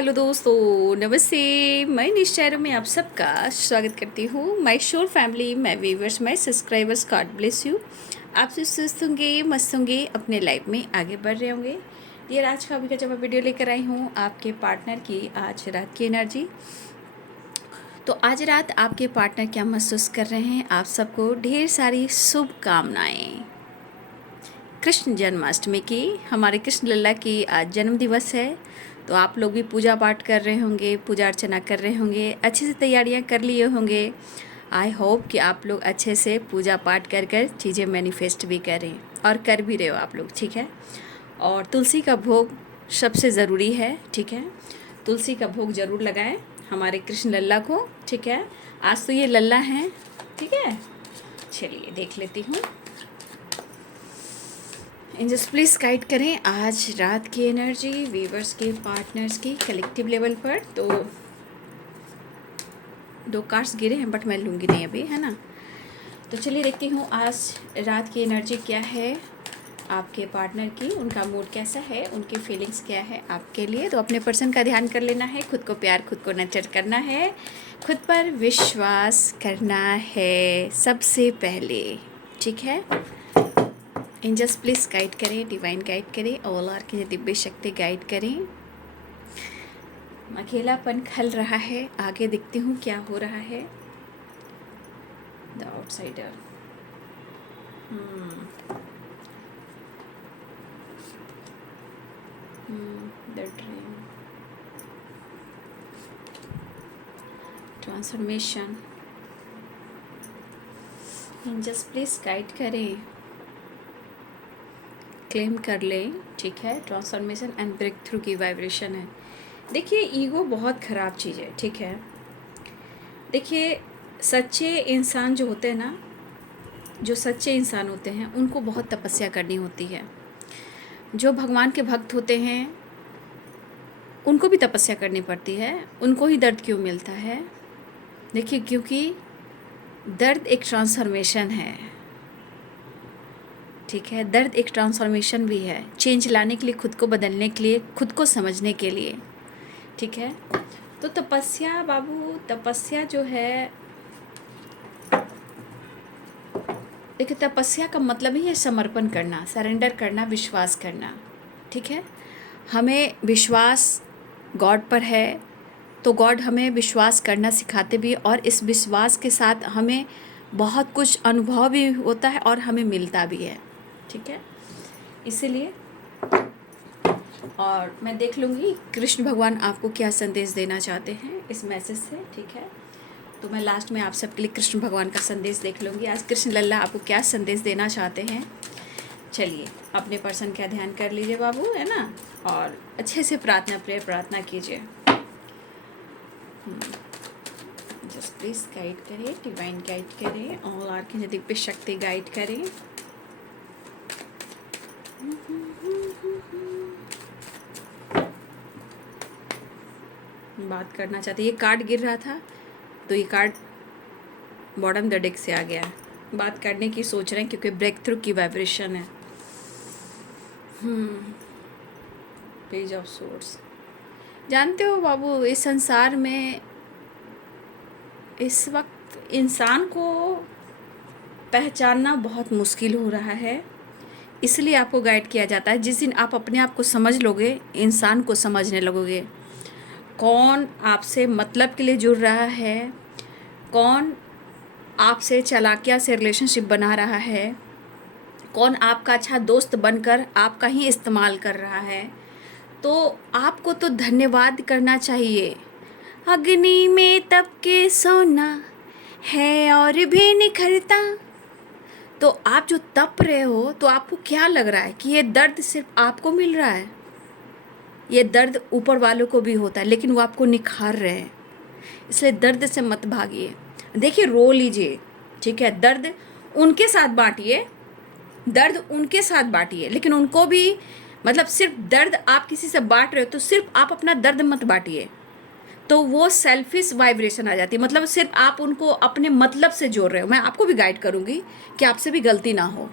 Hello दोस्तों, नमस्ते। मैं निश्चय में आप सबका स्वागत करती हूँ। माय शोर family, my viewers, my subscribers, God bless you. आप जो सुस्त होंगे, मस्त होंगे, अपने लाइफ में आगे बढ़ रहे होंगे। ये आज का अभी का जब मैं वीडियो लेकर आई हूँ आपके पार्टनर की आज रात की एनर्जी। तो आज रात आपके पार्टनर क्या महसूस कर रहे हैं, आप सबको ढेर सारी शुभकामनाएँ। कृष्ण जन्माष्टमी की, हमारे कृष्ण लल्ला की आज जन्म दिवस है। तो आप लोग भी पूजा पाठ कर रहे होंगे, पूजा अर्चना कर रहे होंगे, अच्छे से तैयारियां कर लिए होंगे। आई होप कि आप लोग अच्छे से पूजा पाठ कर कर चीज़ें मैनिफेस्ट भी करें और कर भी रहे हो आप लोग, ठीक है। और तुलसी का भोग सबसे ज़रूरी है, ठीक है। तुलसी का भोग ज़रूर लगाएं हमारे कृष्ण लल्ला को, ठीक है। आज तो ये लल्ला हैं, ठीक है। चलिए देख लेती हूँ। एंजल्स प्लीज़ गाइड करें आज रात की एनर्जी वीवर्स के पार्टनर्स की कलेक्टिव लेवल पर। तो 2 कार्ड्स गिरे हैं बट मैं लूँगी नहीं अभी, है ना। तो चलिए देखती हूँ आज रात की एनर्जी क्या है आपके पार्टनर की, उनका मूड कैसा है, उनकी फीलिंग्स क्या है आपके लिए। तो अपने पर्सन का ध्यान कर लेना है, खुद को प्यार, खुद को नर्चर करना है, खुद पर विश्वास करना है सबसे पहले, ठीक है। एंजल्स प्लीज़ गाइड करें, डिवाइन गाइड करें, ऑल आर की दिव्य शक्ति गाइड करें। अकेलापन खल रहा है, आगे देखती हूँ क्या हो रहा है। The outsider, the dream, transformation. Angels please guide करें, क्लेम कर लें, ठीक है। ट्रांसफॉर्मेशन एंड ब्रेक थ्रू की वाइब्रेशन है। देखिए ईगो बहुत ख़राब चीज़ है, ठीक है। देखिए सच्चे इंसान जो होते हैं ना, जो सच्चे इंसान होते हैं उनको बहुत तपस्या करनी होती है। जो भगवान के भक्त होते हैं उनको भी तपस्या करनी पड़ती है। उनको ही दर्द क्यों मिलता है? देखिए क्योंकि दर्द एक ट्रांसफॉर्मेशन है, ठीक है। दर्द एक ट्रांसफॉर्मेशन भी है, चेंज लाने के लिए, खुद को बदलने के लिए, खुद को समझने के लिए, ठीक है। तो तपस्या बाबू, तपस्या जो है, देखिए तपस्या का मतलब ही है समर्पण करना, सरेंडर करना, विश्वास करना, ठीक है। हमें विश्वास गॉड पर है तो गॉड हमें विश्वास करना सिखाते भी, और इस विश्वास के साथ हमें बहुत कुछ अनुभव भी होता है और हमें मिलता भी है, ठीक है। इसीलिए और मैं देख लूँगी कृष्ण भगवान आपको क्या संदेश देना चाहते हैं इस मैसेज से, ठीक है। तो मैं लास्ट में आप सबके लिए कृष्ण भगवान का संदेश देख लूँगी। आज कृष्ण लल्ला आपको क्या संदेश देना चाहते हैं। चलिए अपने पर्सन का ध्यान कर लीजिए बाबू, है ना, और अच्छे से प्रार्थना कीजिए। जस्ट प्लीज़ गाइड करें, डिवाइन गाइड करें, ऑल आर की दिव्य शक्ति गाइड करें। बात करना चाहते, ये कार्ड गिर रहा था तो ये कार्ड बॉटम द डेक से आ गया। बात करने की सोच रहे हैं क्योंकि ब्रेक थ्रू की वाइब्रेशन है। Page of source. जानते हो बाबू, इस संसार में इस वक्त इंसान को पहचानना बहुत मुश्किल हो रहा है, इसलिए आपको गाइड किया जाता है। जिस दिन आप अपने आप को समझ लोगे, इंसान को समझने लगोगे, कौन आपसे मतलब के लिए जुड़ रहा है, कौन आपसे चालाकिया से रिलेशनशिप बना रहा है, कौन आपका अच्छा दोस्त बनकर आपका ही इस्तेमाल कर रहा है। तो आपको तो धन्यवाद करना चाहिए। अग्नि में तप के सोना है और भी निखरता। तो आप जो तप रहे हो तो आपको क्या लग रहा है कि ये दर्द सिर्फ आपको मिल रहा है? ये दर्द ऊपर वालों को भी होता है, लेकिन वो आपको निखार रहे हैं। इसलिए दर्द से मत भागिए। देखिए रो लीजिए, ठीक है। दर्द उनके साथ बांटिए, दर्द उनके साथ बांटिए, लेकिन उनको भी, मतलब सिर्फ दर्द आप किसी से बांट रहे हो तो सिर्फ आप अपना दर्द मत बांटिए। तो वो सेल्फिश वाइब्रेशन आ जाती है, मतलब सिर्फ आप उनको अपने मतलब से जोड़ रहे हो। मैं आपको भी गाइड करूँगी कि आपसे भी गलती ना हो।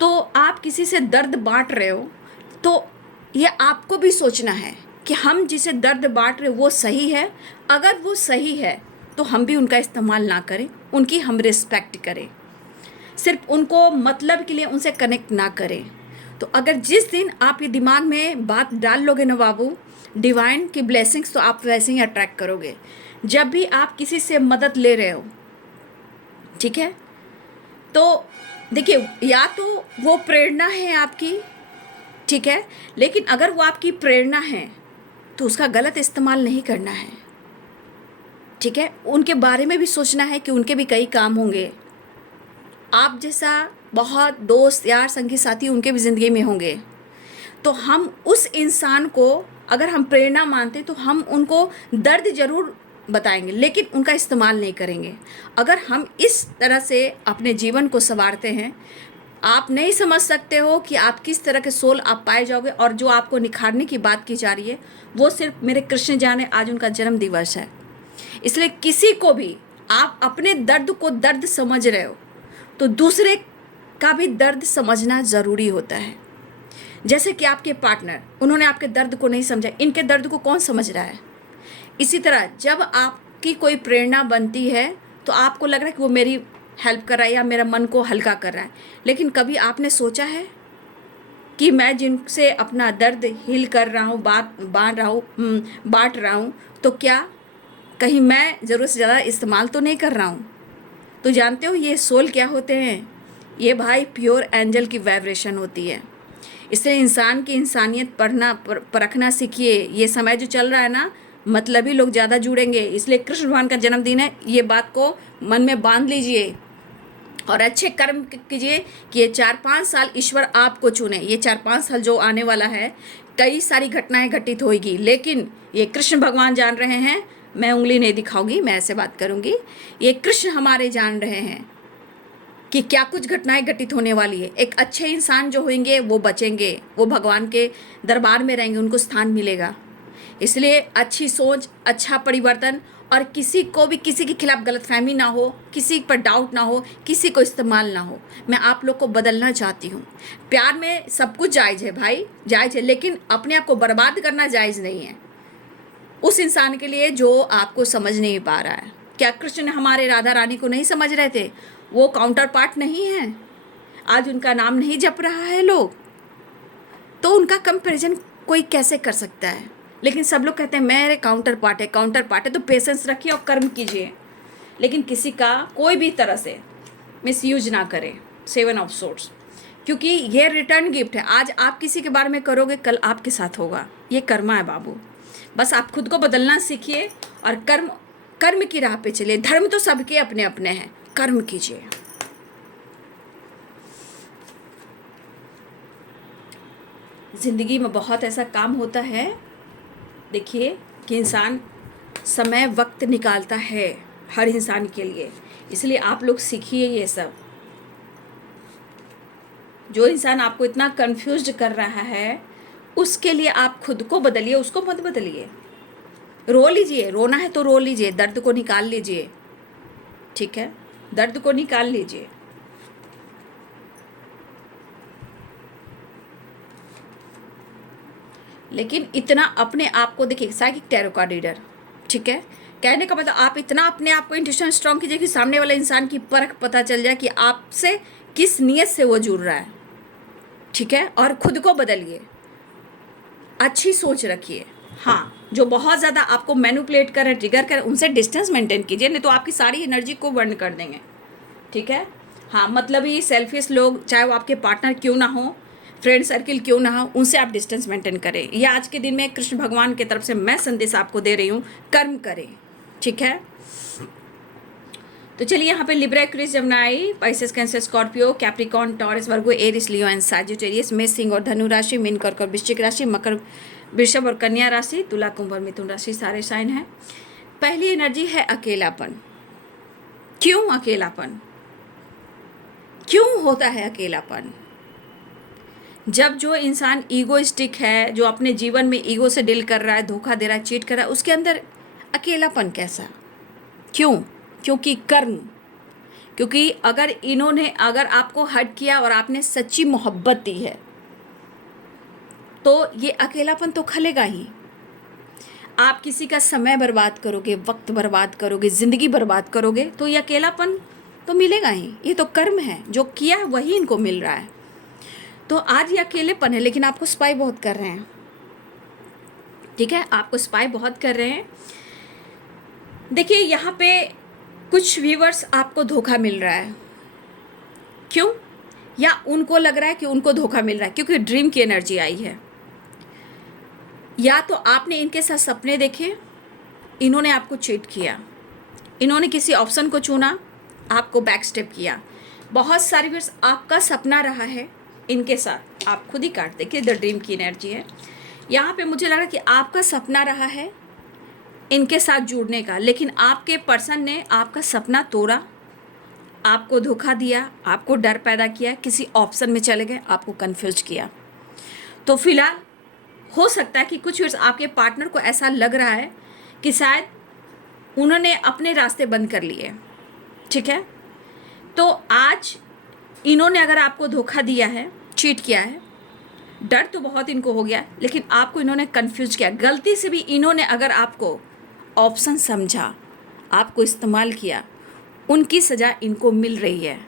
तो आप किसी से दर्द बांट रहे हो तो ये आपको भी सोचना है कि हम जिसे दर्द बांट रहे वो सही है। अगर वो सही है तो हम भी उनका इस्तेमाल ना करें, उनकी हम रिस्पेक्ट करें, सिर्फ उनको मतलब के लिए उनसे कनेक्ट ना करें। तो अगर जिस दिन आप ये दिमाग में बात डाल लोगे ना बाबू, डिवाइन की ब्लेसिंग्स तो आप वैसे ही अट्रैक्ट करोगे। जब भी आप किसी से मदद ले रहे हो, ठीक है, तो देखिए, या तो वो प्रेरणा है आपकी, ठीक है, लेकिन अगर वो आपकी प्रेरणा है तो उसका गलत इस्तेमाल नहीं करना है, ठीक है। उनके बारे में भी सोचना है कि उनके भी कई काम होंगे। आप जैसा बहुत दोस्त यार संगी साथी उनके भी ज़िंदगी में होंगे। तो हम उस इंसान को अगर हम प्रेरणा मानते तो हम उनको दर्द ज़रूर बताएंगे, लेकिन उनका इस्तेमाल नहीं करेंगे। अगर हम इस तरह से अपने जीवन को संवारते हैं, आप नहीं समझ सकते हो कि आप किस तरह के सोल आप पाए जाओगे। और जो आपको निखारने की बात की जा रही है वो सिर्फ मेरे कृष्ण जाने, आज उनका जन्म दिवस है। इसलिए किसी को भी आप अपने दर्द को दर्द समझ रहे हो तो दूसरे का भी दर्द समझना ज़रूरी होता है। जैसे कि आपके पार्टनर, उन्होंने आपके दर्द को नहीं समझा, इनके दर्द को कौन समझ रहा है। इसी तरह जब आपकी कोई प्रेरणा बनती है तो आपको लग रहा है कि वो मेरी हेल्प कर रहा है या मेरा मन को हल्का कर रहा है, लेकिन कभी आपने सोचा है कि मैं जिनसे अपना दर्द हील कर रहा हूँ, बांट रहा हूँ, तो क्या कहीं मैं ज़रूरत से ज़्यादा इस्तेमाल तो नहीं कर रहा हूँ। तो जानते हो ये सोल क्या होते हैं, ये भाई प्योर एंजल की वाइब्रेशन होती है। इसलिए इंसान की इंसानियत परखना सीखिए। ये समय जो चल रहा है ना, मतलबी लोग ज़्यादा जुड़ेंगे, इसलिए कृष्ण भगवान का जन्मदिन है, ये बात को मन में बांध लीजिए और अच्छे कर्म कीजिए कि ये 4-5 साल ईश्वर आपको चुने। ये 4-5 साल जो आने वाला है, कई सारी घटनाएं घटित होगी, लेकिन ये कृष्ण भगवान जान रहे हैं। मैं उंगली नहीं दिखाऊंगी, मैं ऐसे बात करूंगी। ये कृष्ण हमारे जान रहे हैं कि क्या कुछ घटनाएं घटित होने वाली है। एक अच्छे इंसान जो होंगे वो बचेंगे, वो भगवान के दरबार में रहेंगे, उनको स्थान मिलेगा। इसलिए अच्छी सोच, अच्छा परिवर्तन, और किसी को भी किसी के खिलाफ गलतफहमी ना हो, किसी पर डाउट ना हो, किसी को इस्तेमाल ना हो। मैं आप लोग को बदलना चाहती हूँ। प्यार में सब कुछ जायज़ है भाई, जायज़ है, लेकिन अपने आप को बर्बाद करना जायज़ नहीं है उस इंसान के लिए जो आपको समझ नहीं पा रहा है। क्या कृष्ण हमारे राधा रानी को नहीं समझ रहे थे? वो काउंटर पार्ट नहीं है, आज उनका नाम नहीं जप रहा है लोग, तो उनका कंपैरिजन कोई कैसे कर सकता है। लेकिन सब लोग कहते हैं मेरे काउंटर पार्ट है, काउंटर पार्ट है। तो पेशेंस रखिए और कर्म कीजिए, लेकिन किसी का कोई भी तरह से मिसयूज ना करें। 7 ऑफ सोर्ड्स, क्योंकि ये रिटर्न गिफ्ट है। आज आप किसी के बारे में करोगे, कल आपके साथ होगा। ये कर्मा है बाबू। बस आप खुद को बदलना सीखिए और कर्म की राह पे चलिए। धर्म तो सबके अपने अपने हैं, कर्म कीजिए। ज़िंदगी में बहुत ऐसा काम होता है, देखिए, कि इंसान समय वक्त निकालता है हर इंसान के लिए। इसलिए आप लोग सीखिए ये सब। जो इंसान आपको इतना कंफ्यूज्ड कर रहा है उसके लिए आप खुद को बदलिए, उसको मत बदलिए। रो लीजिए, रोना है तो रो लीजिए, दर्द को निकाल लीजिए, ठीक है, दर्द को निकाल लीजिए। लेकिन इतना अपने आप को देखिए, साइकिक टैरो कार्ड रीडर, ठीक है, कहने का मतलब आप इतना अपने आप को इंट्यूशन स्ट्रॉन्ग कीजिए कि सामने वाले इंसान की परख पता चल जाए कि आपसे किस नियत से वो जुड़ रहा है, ठीक है। और खुद को बदलिए, अच्छी सोच रखिए। हाँ, जो बहुत ज़्यादा आपको मैनिपुलेट कर रहे, ट्रिगर कर, उनसे डिस्टेंस मेंटेन कीजिए, नहीं तो आपकी सारी एनर्जी को बर्न कर देंगे, ठीक है। हाँ, मतलब ये सेल्फिश लोग, चाहे वो आपके पार्टनर क्यों ना हो, फ्रेंड सर्किल क्यों ना हो, उनसे आप डिस्टेंस मेंटेन करें। ये आज के दिन में कृष्ण भगवान की तरफ से मैं संदेश आपको दे रही हूँ, कर्म करें, ठीक है। तो चलिए, यहाँ पे Libra, Aquarius, Gemini, Pisces, Cancer, Scorpio, Capricorn, Taurus, Virgo, Aries, Leo and Sagittarius, मेष, सिंह और धनु राशि, मीन, कर्क और वृश्चिक राशि, मकर, वृषभ और कन्या राशि, तुला, कुंभ और मिथुन राशि, सारे साइन हैं। पहली एनर्जी है अकेलापन। क्यों अकेलापन, क्यों होता है अकेलापन? जब जो इंसान ईगोइस्टिक है, जो अपने जीवन में ईगो से डील कर रहा है, धोखा दे रहा है, चीट कर रहा है, उसके अंदर अकेलापन कैसा? क्यों? क्योंकि कर्म। क्योंकि अगर आपको हर्ट किया और आपने सच्ची मोहब्बत दी है तो ये अकेलापन तो खलेगा ही। आप किसी का समय बर्बाद करोगे, वक्त बर्बाद करोगे, ज़िंदगी बर्बाद करोगे, तो ये अकेलापन तो मिलेगा ही। ये तो कर्म है, जो किया है वही इनको मिल रहा है। तो आज ये अकेलेपन है, लेकिन आपको स्पाई बहुत कर रहे हैं। ठीक है, आपको स्पाई बहुत कर रहे हैं। देखिए यहाँ पे कुछ व्यूवर्स आपको धोखा मिल रहा है। क्यों? या उनको लग रहा है कि उनको धोखा मिल रहा है, क्योंकि ड्रीम की एनर्जी आई है। या तो आपने इनके साथ सपने देखे, इन्होंने आपको चीट किया, इन्होंने किसी ऑप्शन को चुना, आपको बैक स्टेप किया। बहुत सारी बार आपका सपना रहा है इनके साथ, आप खुद ही काट देखिए, द ड्रीम की एनर्जी है। यहाँ पे मुझे लग रहा है कि आपका सपना रहा है इनके साथ जुड़ने का, लेकिन आपके पर्सन ने आपका सपना तोड़ा, आपको धोखा दिया, आपको डर पैदा किया, किसी ऑप्शन में चले गए, आपको कंफ्यूज किया। तो फिलहाल हो सकता है कि कुछ वर्ष आपके पार्टनर को ऐसा लग रहा है कि शायद उन्होंने अपने रास्ते बंद कर लिए। ठीक है, तो आज इन्होंने अगर आपको धोखा दिया है, चीट किया है, डर तो बहुत इनको हो गया, लेकिन आपको इन्होंने कंफ्यूज किया। गलती से भी इन्होंने अगर आपको ऑप्शन समझा, आपको इस्तेमाल किया, उनकी सज़ा इनको मिल रही है।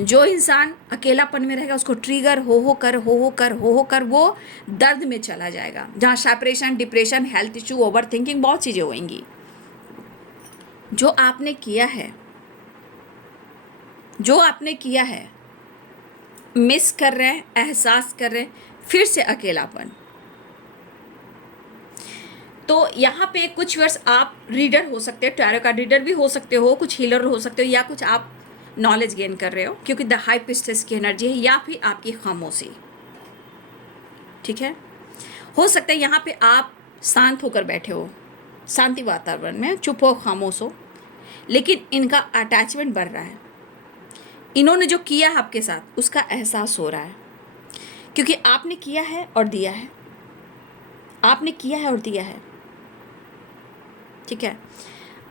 जो इंसान अकेलापन में रहेगा उसको ट्रिगर हो कर वो दर्द में चला जाएगा, जहाँ separation, depression, health issue, over thinking, बहुत चीज़ें होंगी। जो आपने किया है मिस कर रहे हैं, एहसास कर रहे हैं फिर से अकेलापन। तो यहाँ पे कुछ वर्ष आप रीडर हो सकते हो, टैरो का रीडर भी हो सकते हो, कुछ हीलर हो सकते हो, या कुछ आप नॉलेज गेन कर रहे हो, क्योंकि द हाई प्रीस्टेस की एनर्जी है, या फिर आपकी खामोशी। ठीक है, हो सकता है यहाँ पे आप शांत होकर बैठे हो, शांति वातावरण में चुप हो, खामोश हो, लेकिन इनका अटैचमेंट बढ़ रहा है। इन्होंने जो किया है आपके साथ उसका एहसास हो रहा है, क्योंकि आपने किया है और दिया है, आपने किया है और दिया है। ठीक है,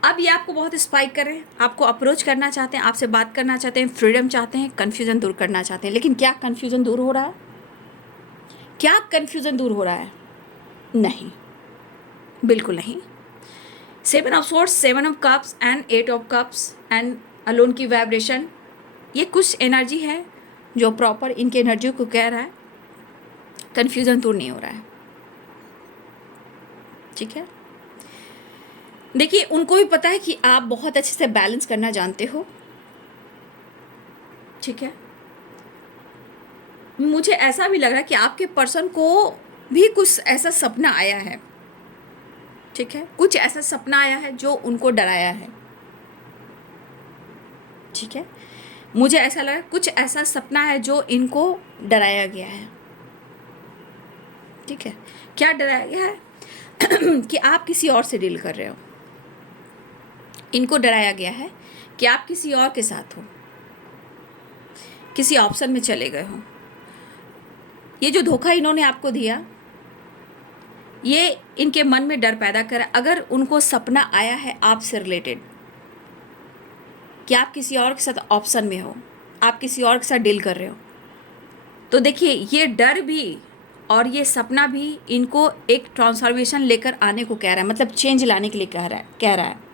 अब ये आपको बहुत स्पाइक कर रहे हैं, आपको अप्रोच करना चाहते हैं, आपसे बात करना चाहते हैं, फ्रीडम चाहते हैं, कन्फ्यूज़न दूर करना चाहते हैं। लेकिन क्या कन्फ्यूज़न दूर हो रहा है? क्या कन्फ्यूज़न दूर हो रहा है? नहीं, बिल्कुल नहीं। 7 of swords, 7 of cups and 8 of cups and alone की वाइब्रेशन, ये कुछ एनर्जी है जो प्रॉपर इनकी एनर्जी को कह रहा है कन्फ्यूज़न दूर नहीं हो रहा है। ठीक है, देखिए उनको भी पता है कि आप बहुत अच्छे से बैलेंस करना जानते हो। ठीक है, मुझे ऐसा भी लग रहा है कि आपके पर्सन को भी कुछ ऐसा सपना आया है। ठीक है, कुछ ऐसा सपना आया है जो उनको डराया है। ठीक है, मुझे ऐसा लगा कुछ ऐसा सपना है जो इनको डराया गया है। ठीक है, क्या डराया गया है? कि आप किसी और से डील कर रहे हो। इनको डराया गया है कि आप किसी और के साथ हो, किसी ऑप्शन में चले गए हो। ये जो धोखा इन्होंने आपको दिया, ये इनके मन में डर पैदा करा। अगर उनको सपना आया है आपसे रिलेटेड कि आप किसी और के साथ ऑप्शन में हो, आप किसी और के साथ डील कर रहे हो, तो देखिए ये डर भी और ये सपना भी इनको एक ट्रांसफॉर्मेशन लेकर आने को कह रहा है, मतलब चेंज लाने के लिए कह रहा है।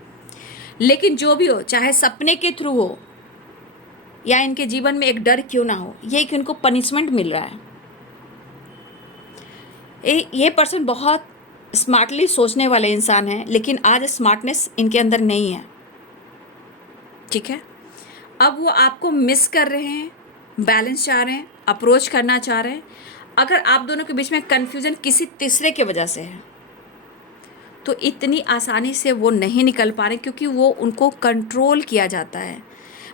लेकिन जो भी हो, चाहे सपने के थ्रू हो या इनके जीवन में एक डर क्यों ना हो, ये कि इनको पनिशमेंट मिल रहा है। ये पर्सन बहुत स्मार्टली सोचने वाले इंसान हैं, लेकिन आज स्मार्टनेस इनके अंदर नहीं है। ठीक है, अब वो आपको मिस कर रहे हैं, बैलेंस चाह रहे हैं, अप्रोच करना चाह रहे हैं। अगर आप दोनों के बीच में कन्फ्यूज़न किसी तीसरे के वजह से है, तो इतनी आसानी से वो नहीं निकल पा रहे, क्योंकि वो उनको कंट्रोल किया जाता है,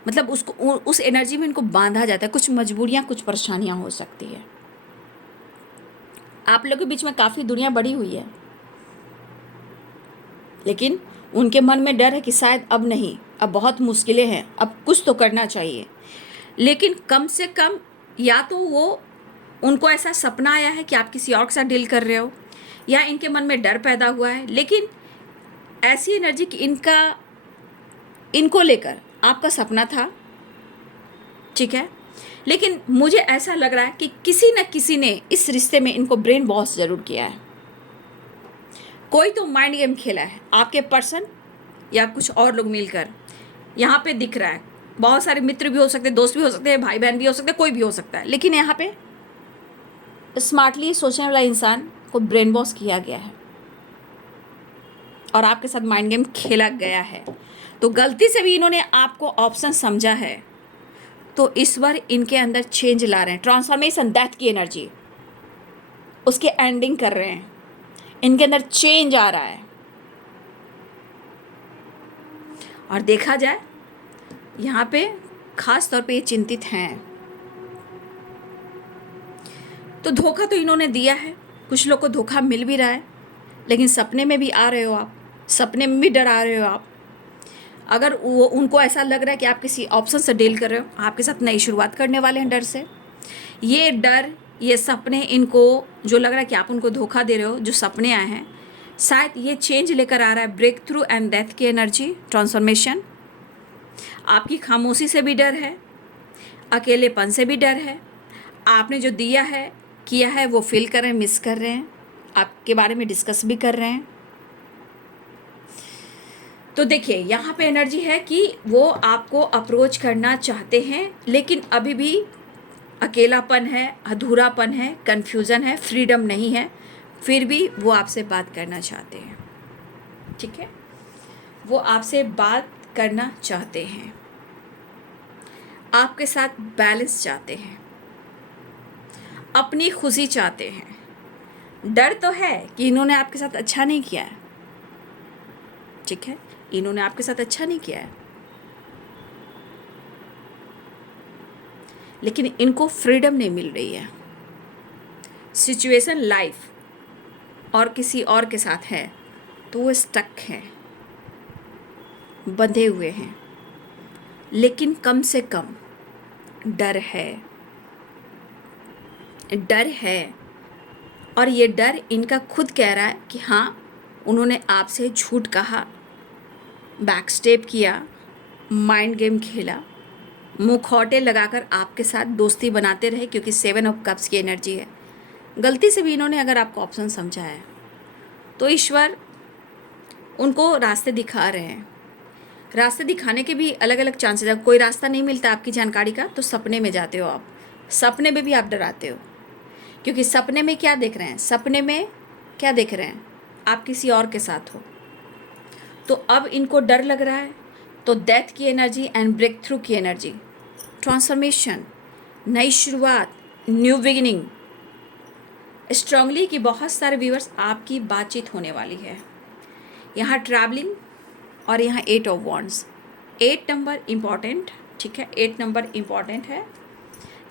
मतलब उसको उस एनर्जी में इनको बांधा जाता है। कुछ मजबूरियाँ, कुछ परेशानियाँ हो सकती है। आप लोगों के बीच में काफ़ी दुनिया बढ़ी हुई है, लेकिन उनके मन में डर है कि शायद अब नहीं, अब बहुत मुश्किलें हैं, अब कुछ तो करना चाहिए। लेकिन कम से कम या तो उनको ऐसा सपना आया है कि आप किसी और के साथ डील कर रहे हो, या इनके मन में डर पैदा हुआ है, लेकिन ऐसी एनर्जी कि इनको लेकर आपका सपना था। ठीक है, लेकिन मुझे ऐसा लग रहा है कि किसी न किसी ने इस रिश्ते में इनको ब्रेन वॉश ज़रूर किया है। कोई तो माइंड गेम खेला है आपके पर्सन या कुछ और लोग मिलकर, यहाँ पे दिख रहा है। बहुत सारे मित्र भी हो सकते हैं, दोस्त भी हो सकते हैं, भाई बहन भी हो सकते हैं, कोई भी हो सकता है, लेकिन यहाँ पे स्मार्टली सोचने वाला इंसान को ब्रेन वॉश किया गया है और आपके साथ माइंड गेम खेला गया है। तो गलती से भी इन्होंने आपको ऑप्शन समझा है, तो इस बार इनके अंदर चेंज ला रहे हैं, ट्रांसफॉर्मेशन, डेथ की एनर्जी उसके एंडिंग कर रहे हैं, इनके अंदर चेंज आ रहा है। और देखा जाए यहाँ पे खास तौर पे ये चिंतित हैं। तो धोखा तो इन्होंने दिया है, कुछ लोग को धोखा मिल भी रहा है, लेकिन सपने में भी आ रहे हो आप, सपने में भी डरा रहे हो आप। अगर वो उनको ऐसा लग रहा है कि आप किसी ऑप्शन से डील कर रहे हो, आपके साथ नई शुरुआत करने वाले हैं डर से। ये डर, ये सपने, इनको जो लग रहा है कि आप उनको धोखा दे रहे हो, जो सपने आए हैं, शायद ये चेंज लेकर आ रहा है, ब्रेक थ्रू एंड डेथ की एनर्जी, ट्रांसफॉर्मेशन। आपकी खामोशी से भी डर है, अकेलेपन से भी डर है, आपने जो दिया है, किया है, वो फील कर रहे हैं, मिस कर रहे हैं, आपके बारे में डिस्कस भी कर रहे हैं। तो देखिए यहाँ पे एनर्जी है कि वो आपको अप्रोच करना चाहते हैं, लेकिन अभी भी अकेलापन है, अधूरापन है, कन्फ्यूज़न है, फ्रीडम नहीं है, फिर भी वो आपसे बात करना चाहते हैं। ठीक है, वो आपसे बात करना चाहते हैं, आपके साथ बैलेंस चाहते हैं, अपनी खुशी चाहते हैं। डर तो है कि इन्होंने आपके साथ अच्छा नहीं किया है। ठीक है, इन्होंने आपके साथ अच्छा नहीं किया है, लेकिन इनको फ्रीडम नहीं मिल रही है। सिचुएशन लाइफ और किसी और के साथ है तो वो स्टक हैं, बंधे हुए हैं, लेकिन कम से कम डर है, डर है। और ये डर इनका खुद कह रहा है कि हाँ, उन्होंने आपसे झूठ कहा, बैकस्टेप किया, माइंड गेम खेला, मुखौटे लगाकर आपके साथ दोस्ती बनाते रहे, क्योंकि 7 ऑफ कप्स की एनर्जी है। गलती से भी इन्होंने अगर आपको ऑप्शन समझा है तो ईश्वर उनको रास्ते दिखा रहे हैं। रास्ते दिखाने के भी अलग अलग चांसेस है। कोई रास्ता नहीं मिलता आपकी जानकारी का तो सपने में जाते हो आप, सपने में भी आप डराते हो, क्योंकि सपने में क्या देख रहे हैं, सपने में क्या देख रहे हैं, आप किसी और के साथ हो। तो अब इनको डर लग रहा है, तो डेथ की एनर्जी एंड ब्रेक थ्रू की एनर्जी, ट्रांसफॉर्मेशन, नई शुरुआत, न्यू बिगिनिंग, स्ट्रांगली कि बहुत सारे व्यूअर्स आपकी बातचीत होने वाली है। यहाँ ट्रैवलिंग और यहाँ 8 ऑफ वॉन्ड्स, 8 नंबर इम्पॉर्टेंट। ठीक है, 8 नंबर इम्पॉर्टेंट है,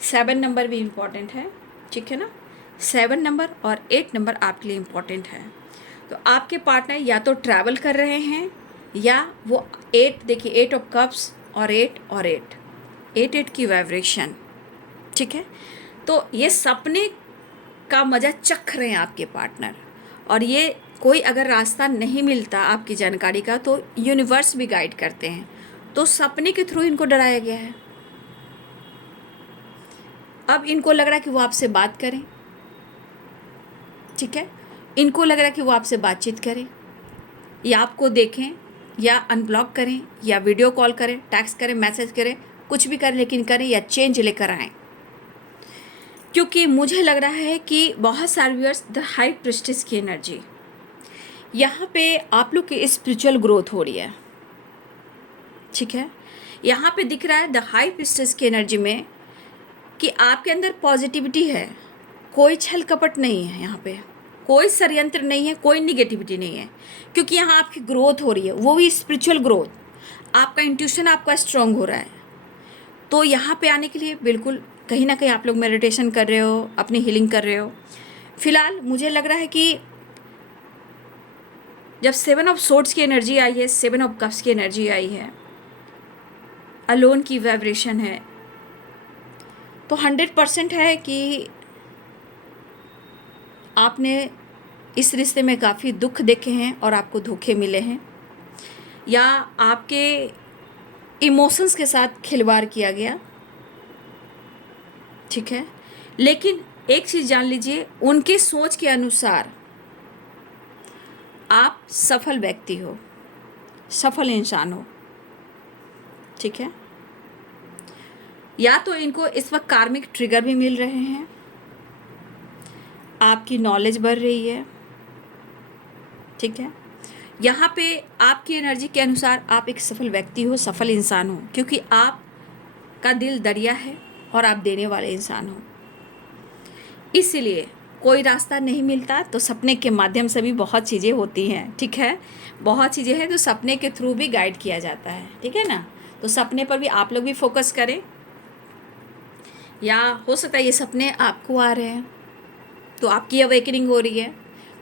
7 नंबर भी इम्पॉर्टेंट है। ठीक है ना, 7 नंबर और 8 नंबर आपके लिए इम्पॉर्टेंट है। तो आपके पार्टनर या तो ट्रैवल कर रहे हैं या वो 8, देखिए 8 ऑफ कप्स और 8 की वाइब्रेशन। ठीक है, तो ये सपने का मज़ा चख रहे हैं आपके पार्टनर। और ये कोई अगर रास्ता नहीं मिलता आपकी जानकारी का तो यूनिवर्स भी गाइड करते हैं, तो सपने के थ्रू इनको डराया गया है। अब इनको लग रहा है कि वो आपसे बात करें। ठीक है, इनको लग रहा है कि वो आपसे बातचीत करें या आपको देखें या अनब्लॉक करें या वीडियो कॉल करें, टेक्स्ट करें, मैसेज करें, कुछ भी करें, लेकिन करें या चेंज लेकर आएँ। क्योंकि मुझे लग रहा है कि बहुत सारे व्यूअर्स द हाई प्रिस्टेस की एनर्जी, यहाँ पे आप लोग की स्पिरिचुअल ग्रोथ हो रही है। ठीक है, यहाँ पे दिख रहा है द हाई प्रिस्टेस की एनर्जी में कि आपके अंदर पॉजिटिविटी है, कोई छल कपट नहीं है, यहाँ पे कोई षड्यंत्र नहीं है, कोई निगेटिविटी नहीं है, क्योंकि यहाँ आपकी ग्रोथ हो रही है, वो भी स्पिरिचुअल ग्रोथ। आपका इंट्यूशन आपका स्ट्रांग हो रहा है। तो यहाँ पे आने के लिए बिल्कुल कहीं ना कहीं आप लोग मेडिटेशन कर रहे हो, अपनी हीलिंग कर रहे हो। फिलहाल मुझे लग रहा है कि जब 7 ऑफ सोर्ड्स की एनर्जी आई है, 7 ऑफ कप्स की एनर्जी आई है, अलोन की वाइब्रेशन है, तो 100% है कि आपने इस रिश्ते में काफ़ी दुख देखे हैं और आपको धोखे मिले हैं, या आपके इमोशंस के साथ खिलवाड़ किया गया। ठीक है, लेकिन एक चीज़ जान लीजिए, उनके सोच के अनुसार आप सफल व्यक्ति हो, सफल इंसान हो, ठीक है। या तो इनको इस वक्त कार्मिक ट्रिगर भी मिल रहे हैं, आपकी नॉलेज बढ़ रही है, ठीक है। यहाँ पे आपकी एनर्जी के अनुसार आप एक सफल व्यक्ति हो, सफल इंसान हो, क्योंकि आपका दिल दरिया है और आप देने वाले इंसान हो। इसीलिए कोई रास्ता नहीं मिलता तो सपने के माध्यम से भी बहुत चीज़ें होती हैं, ठीक है। बहुत चीज़ें हैं तो सपने के थ्रू भी गाइड किया जाता है, ठीक है ना। तो सपने पर भी आप लोग भी फोकस करें, या हो सकता है ये सपने आपको आ रहे हैं तो आपकी अवेकनिंग हो रही है,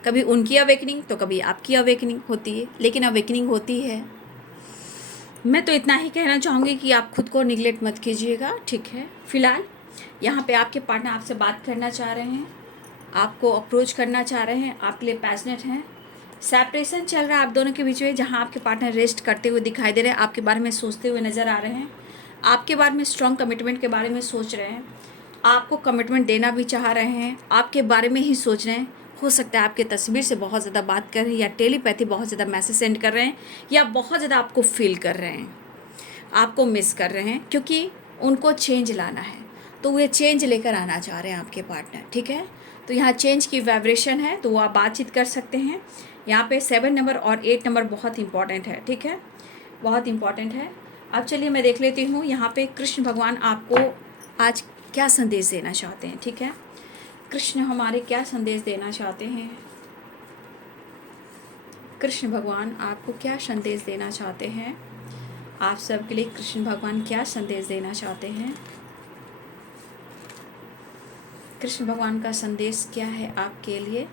कभी उनकी अवेकनिंग तो कभी आपकी अवेकनिंग होती है, लेकिन अवेकनिंग होती है। मैं तो इतना ही कहना चाहूँगी कि आप खुद को निगलेक्ट मत कीजिएगा, ठीक है। फिलहाल यहाँ पे आपके पार्टनर आपसे बात करना चाह रहे हैं, आपको अप्रोच करना चाह रहे हैं, आपके लिए पैशनेट हैं। सेपरेशन चल रहा है आप दोनों के बीच में, जहाँ आपके पार्टनर रेस्ट करते हुए दिखाई दे रहे हैं, आपके बारे में सोचते हुए नज़र आ रहे हैं, आपके बारे में स्ट्रॉन्ग कमिटमेंट के बारे में सोच रहे हैं, आपको कमिटमेंट देना भी चाह रहे हैं, आपके बारे में ही सोच रहे हैं। हो सकता है आपके तस्वीर से बहुत ज़्यादा बात कर रहे हैं, या टेलीपैथी बहुत ज़्यादा मैसेज सेंड कर रहे हैं, या बहुत ज़्यादा आपको फील कर रहे हैं, आपको मिस कर रहे हैं, क्योंकि उनको चेंज लाना है। तो वे चेंज लेकर आना चाह रहे हैं आपके पार्टनर, ठीक है। तो यहाँ चेंज की वाइब्रेशन है, तो वो आप बातचीत कर सकते हैं। यहाँ पे 7 नंबर और 8 नंबर बहुत इंपॉर्टेंट है, ठीक है, बहुत इंपॉर्टेंट है। अब चलिए मैं देख लेती हूँ यहाँ पे कृष्ण भगवान आपको आज क्या संदेश देना चाहते हैं, ठीक है। कृष्ण हमारे क्या संदेश देना चाहते हैं, कृष्ण भगवान आपको क्या संदेश देना चाहते हैं, आप सबके लिए कृष्ण भगवान क्या संदेश देना चाहते हैं। कृष्ण भगवान का संदेश क्या है आपके लिए।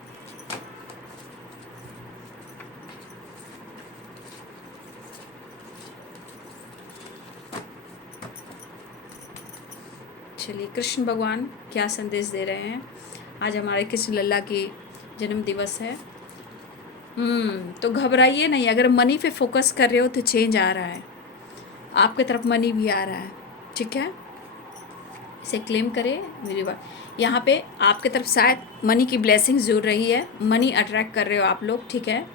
चलिए कृष्ण भगवान क्या संदेश दे रहे हैं। आज हमारे कृष्ण लल्ला की जन्म दिवस है। तो घबराइए नहीं, अगर मनी पे फोकस कर रहे हो तो चेंज आ रहा है, आपके तरफ मनी भी आ रहा है, ठीक है। इसे क्लेम करें मेरी बात। यहाँ पे आपके तरफ शायद मनी की ब्लेसिंग जुड़ रही है, मनी अट्रैक्ट कर रहे हो आप लोग, ठीक है।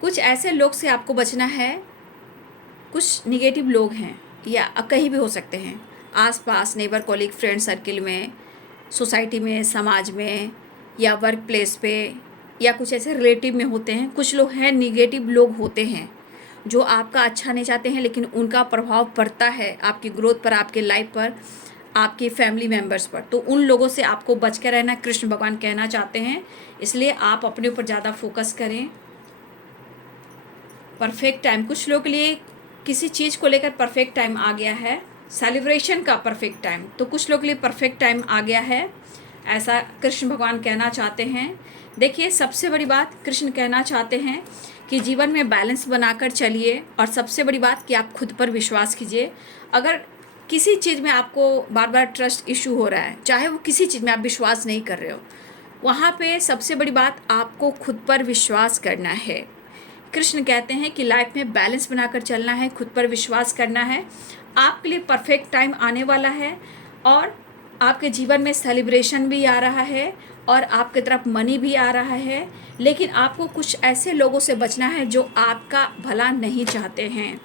कुछ ऐसे लोग से आपको बचना है, कुछ निगेटिव लोग हैं, या कहीं भी हो सकते हैं, आसपास नेबर कॉलीग फ्रेंड सर्किल में, सोसाइटी में, समाज में, या वर्क प्लेस पे, या कुछ ऐसे रिलेटिव में होते हैं। कुछ लोग हैं निगेटिव लोग होते हैं जो आपका अच्छा नहीं चाहते हैं, लेकिन उनका प्रभाव पड़ता है आपकी ग्रोथ पर, आपके लाइफ पर, आपके फैमिली मेम्बर्स पर। तो उन लोगों से आपको बच कर रहना कृष्ण भगवान कहना चाहते हैं। इसलिए आप अपने ऊपर ज़्यादा फोकस करें। परफेक्ट टाइम, कुछ लोगों के लिए किसी चीज़ को लेकर परफेक्ट टाइम आ गया है, सेलिब्रेशन का परफेक्ट टाइम, तो कुछ लोगों के लिए परफेक्ट टाइम आ गया है, ऐसा कृष्ण भगवान कहना चाहते हैं। देखिए सबसे बड़ी बात कृष्ण कहना चाहते हैं कि जीवन में बैलेंस बनाकर चलिए, और सबसे बड़ी बात कि आप खुद पर विश्वास कीजिए। अगर किसी चीज़ में आपको बार बार ट्रस्ट इशू हो रहा है, चाहे वो किसी चीज़ में आप विश्वास नहीं कर रहे हो, वहाँ पे सबसे बड़ी बात आपको खुद पर विश्वास करना है। कृष्ण कहते हैं कि लाइफ में बैलेंस बनाकर चलना है, खुद पर विश्वास करना है। आपके लिए परफेक्ट टाइम आने वाला है, और आपके जीवन में सेलिब्रेशन भी आ रहा है, और आपकी तरफ मनी भी आ रहा है। लेकिन आपको कुछ ऐसे लोगों से बचना है जो आपका भला नहीं चाहते हैं।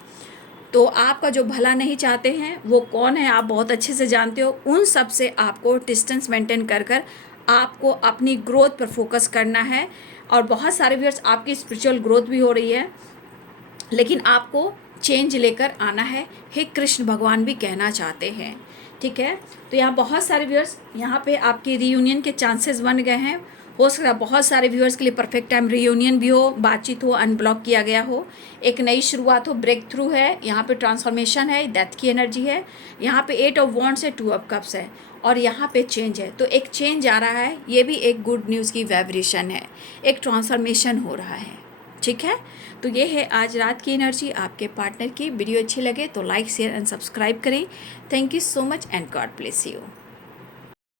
तो आपका जो भला नहीं चाहते हैं वो कौन है, आप बहुत अच्छे से जानते हो। उन सब से आपको डिस्टेंस मेंटेन कर कर आपको अपनी ग्रोथ पर फोकस करना है। और बहुत सारे व्यूअर्स आपकी स्पिरिचुअल ग्रोथ भी हो रही है, लेकिन आपको चेंज लेकर आना है, हे कृष्ण भगवान भी कहना चाहते हैं, ठीक है। तो यहाँ बहुत सारे व्यूअर्स, यहाँ पे आपकी रीयूनियन के चांसेस बन गए हैं। हो सकता है बहुत सारे व्यूअर्स के लिए परफेक्ट टाइम रीयूनियन भी हो, बातचीत हो, अनब्लॉक किया गया हो, एक नई शुरुआत हो, ब्रेक थ्रू है, यहाँ पे ट्रांसफॉर्मेशन है, डेथ की एनर्जी है, यहाँ पे 8 ऑफ वॉन्ड्स है, 2 ऑफ कप्स है, और यहाँ पे चेंज है। तो एक चेंज आ रहा है, ये भी एक गुड न्यूज़ की वाइब्रेशन है, एक ट्रांसफॉर्मेशन हो रहा है, ठीक है। तो ये है आज रात की एनर्जी आपके पार्टनर की। वीडियो अच्छी लगे तो लाइक, शेयर एंड सब्सक्राइब करें। Thank you so much and God bless you.